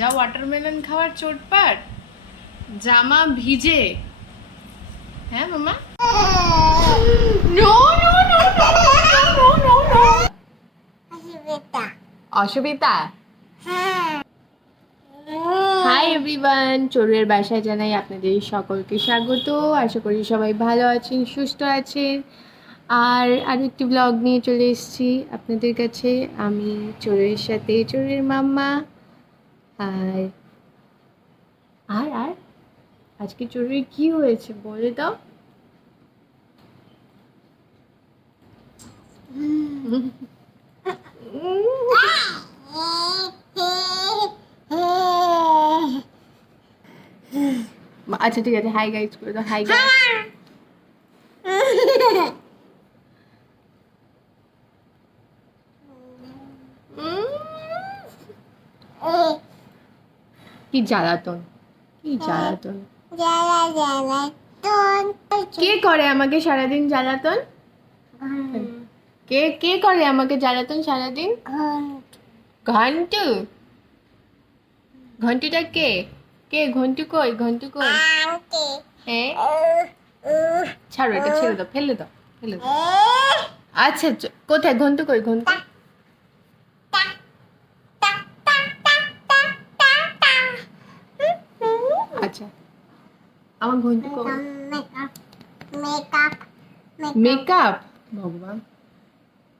যা ওয়াটারমেলন খাওয়ার চোটপাট জামা ভিজে। হ্যাঁ মামা? No no no no no no অসুবিধা। হাই এভরিওয়ান চোরের বাসায় জানাই আপনাদের সকলকে স্বাগত। আশা করি সবাই ভালো আছেন সুস্থ আছেন। আর আরও একটি ব্লগ নিয়ে চলে এসেছি আপনাদের কাছে। আমি চোরের সাথে চোরের মাম্মা। আর আর আর? আজকে চোরের কি হয়েছে বলে দাও? আচ্ছা ঠিক আছে। হাই গাইজ করে দাও। হাই গাইজ কি জ্বালাতন? কি জ্বালাতন? কে করে আমাকে সারাদিন জ্বালাতন? কে কে করে আমাকে জ্বালাতন সারাদিন? ঘন্টু। ঘন্টুটা কে? কে ঘন্টু কই? ঘন্টু কই? হ্যাঁ? ছাড়ো এটা ছেড়ে দাও ফেলে দাও ফেলে দাও। আচ্ছা কোথায়? ঘন্টু কই? ঘন্টু? আমার ঘন্টু কই মেকআপ ভগবান।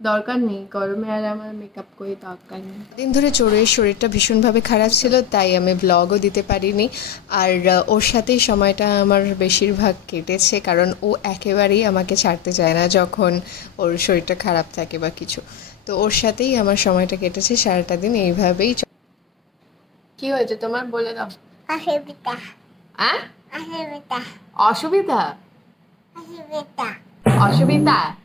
দরকার নেই গরমে আর আমার মেকআপ করে দরকার নেই। দিন ধরে চোরের শরীরটা ভীষণভাবে খারাপ ছিল তাই আমি ব্লগও দিতে পারিনি। আর ওর সাথেই সময়টা আমার বেশিরভাগ কেটেছে কারণ ও একেবারেই আমাকে ছাড়তে চায় না যখন ওর শরীরটা খারাপ থাকে বা কিছু। তো ওর সাথেই আমার সময়টা কেটেছে সারাটা দিন এইভাবেই চ- কি হয়েছে? তোমার বলে দাও। আ অসুবিধা। অসুবিধা?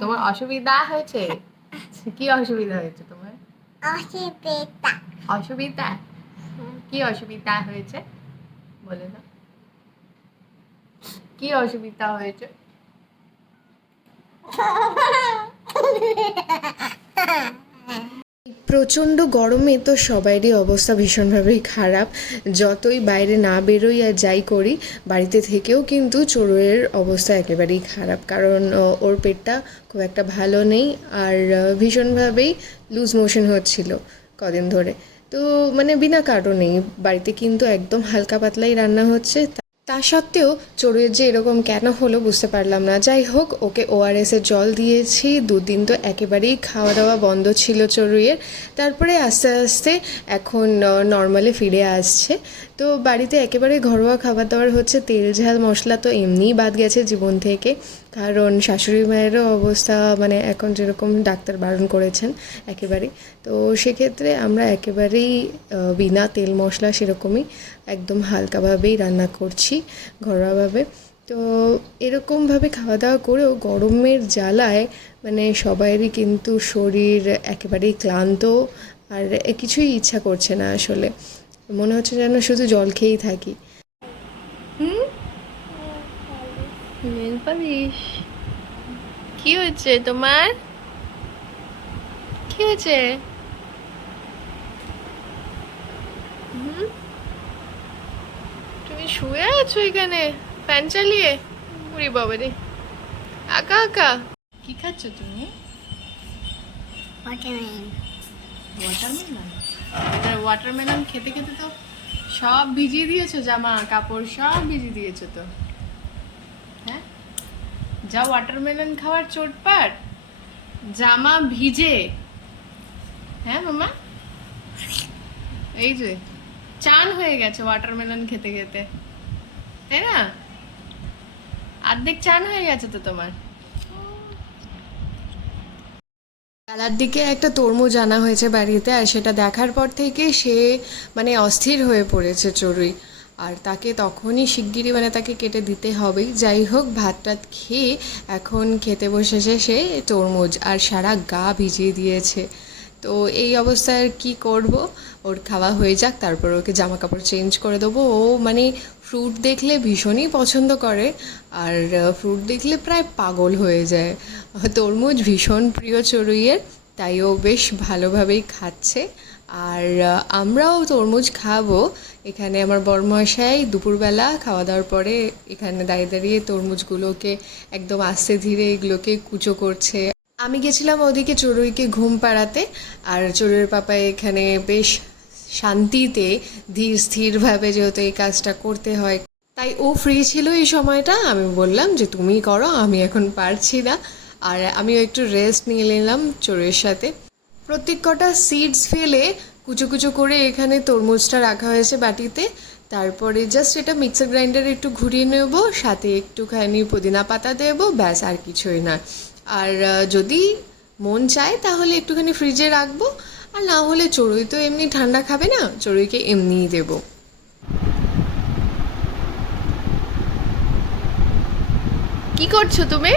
তোমার অসুবিধা হয়েছে? কি অসুবিধা হয়েছে তোমার? অসুবিধা? কি অসুবিধা হয়েছে? বলে দাও। কি অসুবিধা হয়েছে? প্রচণ্ড গরমে তো সবারই অবস্থা ভীষণভাবেই খারাপ। যতই বাইরে না বেরোই আর যাই করি, বাড়িতে থেকেও কিন্তু চড়ুইয়ের অবস্থা একেবারেই খারাপ। কারণ ওর পেটটা খুব একটা ভালো নেই আর ভীষণভাবেই লুজ মোশন হচ্ছিল কদিন ধরে। তো মানে বিনা কারণেই বাড়িতে কিন্তু একদম হালকা পাতলাই রান্না হচ্ছে। তা সত্ত্বেও চড়ুয়ের যে এরকম কেন হলো বুঝতে পারলাম না। যাই হোক, ওকে ওআরএসের জল দিয়েছি। দুদিন তো একেবারেই খাওয়া দাওয়া বন্ধ ছিল চড়ুইয়ের। তারপরে আস্তে আস্তে এখন নর্মালে ফিরে আসছে। তো বাড়িতে একেবারে ঘরোয়া খাবার দাবার হচ্ছে তেল, ঝাল, মশলা তো এমনিই বাদ গেছে জীবন থেকে। কারণ শাশুড়ি মায়েরও অবস্থা মানে এখন যেরকম ডাক্তার বারণ করেছেন একেবারেই। তো সেক্ষেত্রে আমরা একেবারেই বিনা তেল, মশলা সেরকমই একদম হালকাভাবেই রান্না করছি ঘরোয়াভাবে। তো এরকমভাবে খাওয়া দাওয়া করেও গরমের জ্বালায় মানে সবাইরই কিন্তু শরীর একেবারেই ক্লান্ত আর কিছুই ইচ্ছা করছে না আসলে। মনে হচ্ছে যেন শুধু জল খেয়েই থাকি। Nail polish. কি হয়েছে তোমার? কি হয়েছে? তুমি শুয়ে আছো এখানে? ফ্যান চালিয়ে? উড়ি বাবা রে আঁকা আঁকা। কি খাচ্ছ তুমি? ওয়াটারমেলন ওয়াটারমেলন খেতে খেতে তো সব ভিজিয়ে দিয়েছ, জামা, কাপড় সব ভিজিয়ে দিয়েছ তো। হ্যাঁ? যা ওয়াটারমেলন খাওয়ার চোটপাট, জামা ভিজে। হ্যাঁ মামা? এই যে, চান হয়ে গেছে ওয়াটারমেলন খেতে খেতে। তাই না? অর্ধেক চান হয়ে গেছে তো তোমার। বেলার দিকে একটা তরমুজ আনা হয়েছে বাড়িতে আর সেটা দেখার পর থেকে সে মানে অস্থির হয়ে পড়েছে চড়ুই। আর তাকে তখনই শিগগিরই মানে তাকে কেটে দিতে হবেই যাই হোক ভাত টাত খেয়ে এখন খেতে বসেছে সে তরমুজ আর সারা গা ভিজিয়ে দিয়েছে। তো এই অবস্থায় আর কি করব? ওর খাওয়া হয়ে যাক, তারপর ওকে জামা কাপড় চেঞ্জ করে দেবো। ও মানে ফ্রুট দেখলে ভীষণই পছন্দ করে, আর ফ্রুট দেখলে প্রায় পাগল হয়ে যায়। তরমুজ ভীষণ প্রিয় চড়ুইয়ের, তাই ও বেশ ভালোভাবেই খাচ্ছে। আর আমরাও তরমুজ খাব। এখানে আমার বরমশাই দুপুরবেলা খাওয়া দাওয়ার পরে এখানে দাঁড়িয়ে দাঁড়িয়ে তরমুজগুলোকে একদম আস্তে ধীরে এগুলোকে কুচো করছে। আমি গেছিলাম ওদিকে চড়ুইকে ঘুম পাড়াতে, আর চড়ুইয়ের পাপা এখানে বেশ শান্তিতে ধীর স্থিরভাবে যেহেতু এই কাজটা করতে হয়। তাই ও ফ্রি ছিল এই সময়টা। আমি বললাম যে, তুমি করো, আমি এখন পারছি না। আর আমিও একটু রেস্ট নিয়ে নিলাম চোরের সাথে। প্রত্যেক কটা সিডস ফেলে কুচো কুচো করে এখানে তরমুজটা রাখা হয়েছে বাটিতে। তারপরে জাস্ট এটা মিক্সার গ্রাইন্ডারে একটু ঘুরিয়ে নেব, সাথে একটুখানি পুদিনা পাতা দেবো, ব্যাস, আর কিছুই না। আর, যদি মন চায় তাহলে একটুখানি ফ্রিজে রাখব। আর না হলে চড়ুই তো এমনি ঠান্ডা খাবে না, চড়ুইকে এমনিই দেবো। কি করছ তুমি?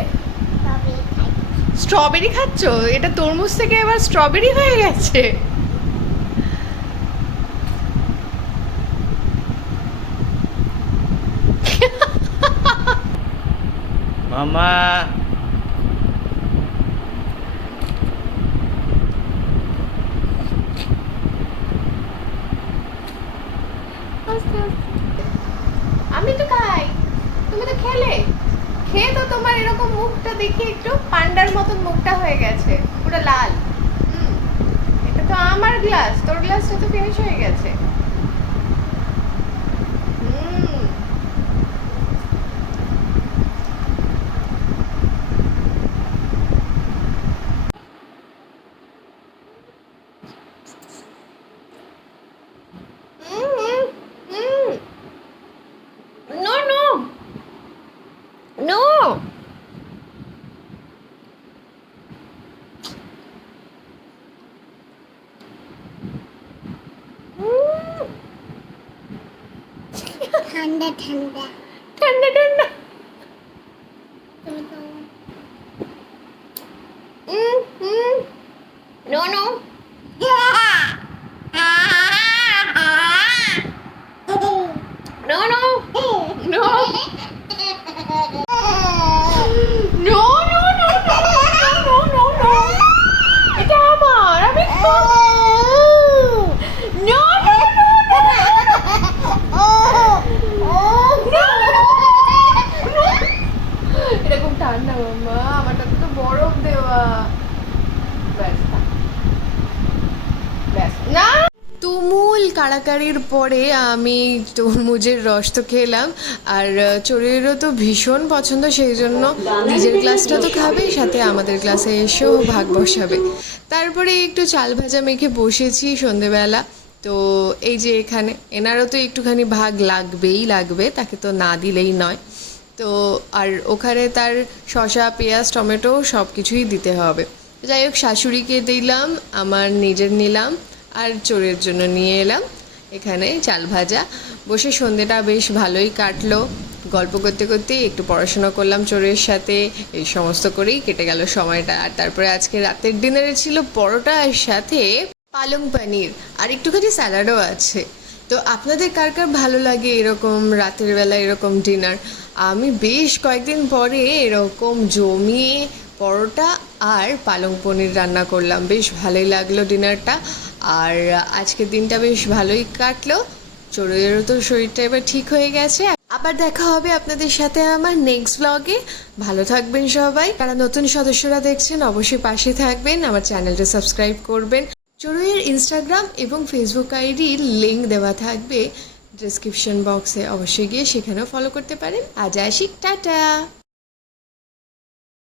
স্ট্রবেরি খাচ্ছ? এটা তরমুজ থেকে এবার স্ট্রবেরি হয়ে গেছে। মামা আমি তো খাই। তুমি তো খেলে। খেয়ে তো তোমার এরকম মুখটা দেখি একটু পান্ডার মতন মুখটা হয়ে গেছে, পুরো লাল। এটা তো আমার গ্লাস তোর গ্লাসটা তো ফিনিশ হয়ে গেছে হুম Mm, mm. No, no. No. Mm. ঠান্ডা ঠান্ডা ঠান্ডা ঠান্ডা. No, no. No, no. No. No, no, no, no, no, no, no, no. এটা আমার আমি খাব। No, no, no, no, no, no. এটা খুব ঠান্ডা মাম্মা আমারটা তো বরফ দেওয়া ব্যাস থাক। ব্যাস না। তুমুল কাড়াকাড়ির পরে আমি তরমুজের রস তো খেলাম, আর চোরেরও তো ভীষণ পছন্দ, সেই জন্য নিজের গ্লাসটা তো খাবে, সাথে আমাদের ক্লাসে এসেও ভাগ বসাবে। তারপরে একটু চাল ভাজা মেখে বসেছি সন্ধেবেলা, তো এই যে এখানে, এনারও তো একটুখানি ভাগ লাগবেই লাগবে, তাকে তো না দিলেই নয়। তো, আর ওখানে তার শশা পেঁয়াজ, টমেটো সব কিছুই দিতে হবে। যাই হোক, শাশুড়িকে দিলাম, আমার নিজের নিলাম আর চোরের জন্য নিয়ে এলাম। এখানে চাল ভাজা। বসে সন্ধেটা বেশ ভালোই কাটলো। গল্প করতে করতে একটু পড়াশোনা করলাম চোরের সাথে। এই সমস্ত করেই কেটে গেল সময়টা। আর তারপরে আজকে রাতের ডিনারে ছিল পরোটার সাথে পালং পনির। আর একটুখানি স্যালাডও আছে। তো আপনাদের কার কার ভালো লাগে এরকম রাতের বেলা এরকম ডিনার? আমি বেশ কয়েকদিন পরে এরকম জমিয়ে পরোটা আর পালং পনির রান্না করলাম। বেশ ভালোই লাগল ডিনারটা। আর আজকের দিনটা বেশ ভালোই কাটলো। চড়ুইয়েরও তো শরীরটা এবার ঠিক হয়ে গেছে। আবার দেখা হবে আপনাদের সাথে আমার নেক্সট ব্লগে ভালো থাকবেন সবাই। যারা নতুন সদস্যরা দেখছেন, অবশ্যই পাশে থাকবেন, আমার চ্যানেলটা সাবস্ক্রাইব করবেন। চড়ুইয়ের ইনস্টাগ্রাম এবং ফেসবুক আইডির লিঙ্ক দেওয়া থাকবে ডিসক্রিপশন বক্সে অবশ্যই গিয়ে সেখানেও ফলো করতে পারেন। আজ আসি, টাটা!